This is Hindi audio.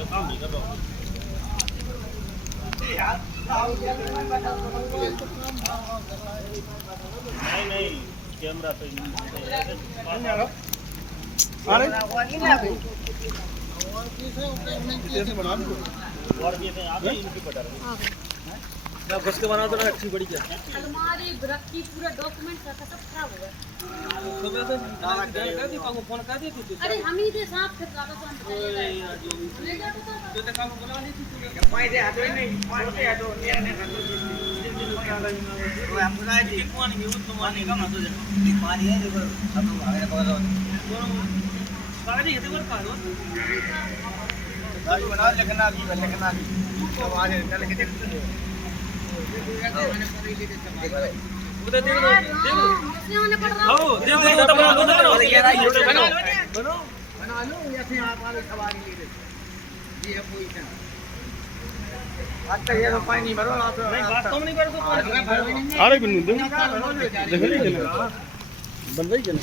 माल काम नहीं कर रहा नहीं कैमरा पे अरे और ये तो आप ही इनकी बता रहे हैं मैं घुस के बना दो ना अच्छी बड़ी क्या अलमारी रखी पूरा डॉक्यूमेंट सब खराब हो गया। सुबह से कर दी काको फोन कर दी तू अरे हम ही दे साथ फिर ज्यादा शांत रहेगा जो ते काको बुला ली थी तू पाई दे हाथ नहीं पाई दे हाथ ये ने कर दो वो हम बुलाए थे कौन है वो तुम्हारे का मत दे पानी है देखो सब आगे पकड़ो गाड़ी है तो कर दो गाड़ी बना लिखना भी तो आगे चल के देख उधर देख लो इसलिए होने पड़ रहा हो देख दो तो बना दो बना बनो बना लो या फिर आप आगे सवारी ले लो ये है पोजीशन आज तक ये तो पानी नहीं भरो आप नहीं बात तो नहीं कर दो अरे बिन्नू देख देख लीजिए ना बंदा ही क्या